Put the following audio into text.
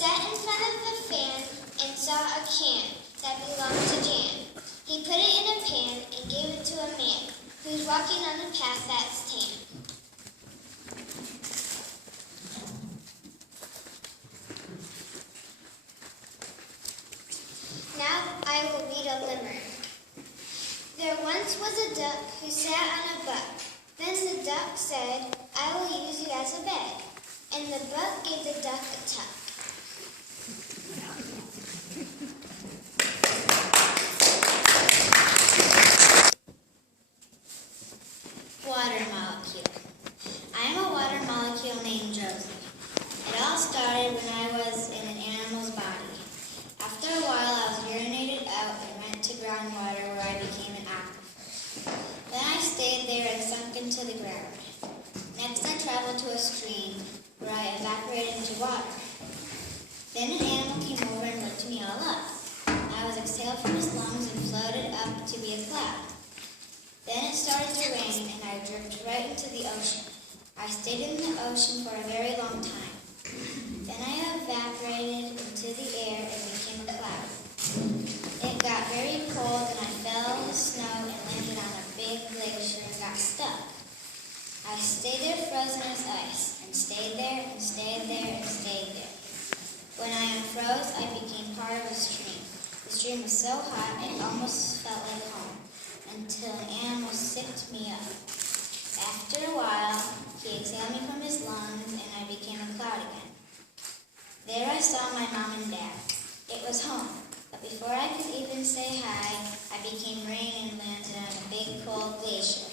sat in front of the fan and saw a can that belonged to Jan. He put it in a pan and gave it to a man who was walking on the path that's tan. Now I will read a limerick. There once was a duck who sat on a buck. Then the duck said, I will use you as a bed. And the buck gave the duck a tuck. Water molecule. I am a water molecule named Josie. It all started when I was in an animal's body. After a while, I was urinated out and went to groundwater where I became an aquifer. Then I stayed there and sunk into the ground. Next, I traveled to a stream where I evaporated into water. Then an animal came over and licked me all up. I was exhaled from his lungs and floated up to be a cloud. Then it started to rain and I dripped right into the ocean. I stayed in the ocean for a very long time. Then I evaporated into the air and became a cloud. It got very cold and I fell in the snow and landed on a big glacier and got stuck. I stayed there frozen as ice, and stayed there, and stayed there, and stayed there. When I unfroze, I became part of a stream. The stream was so hot, it almost felt like home, until an animal sipped me up. After a while, he exhaled me from his lungs, and I became a cloud again. There I saw my mom and dad. It was home, but before I could even say hi, I became rain and landed on a big cold glacier.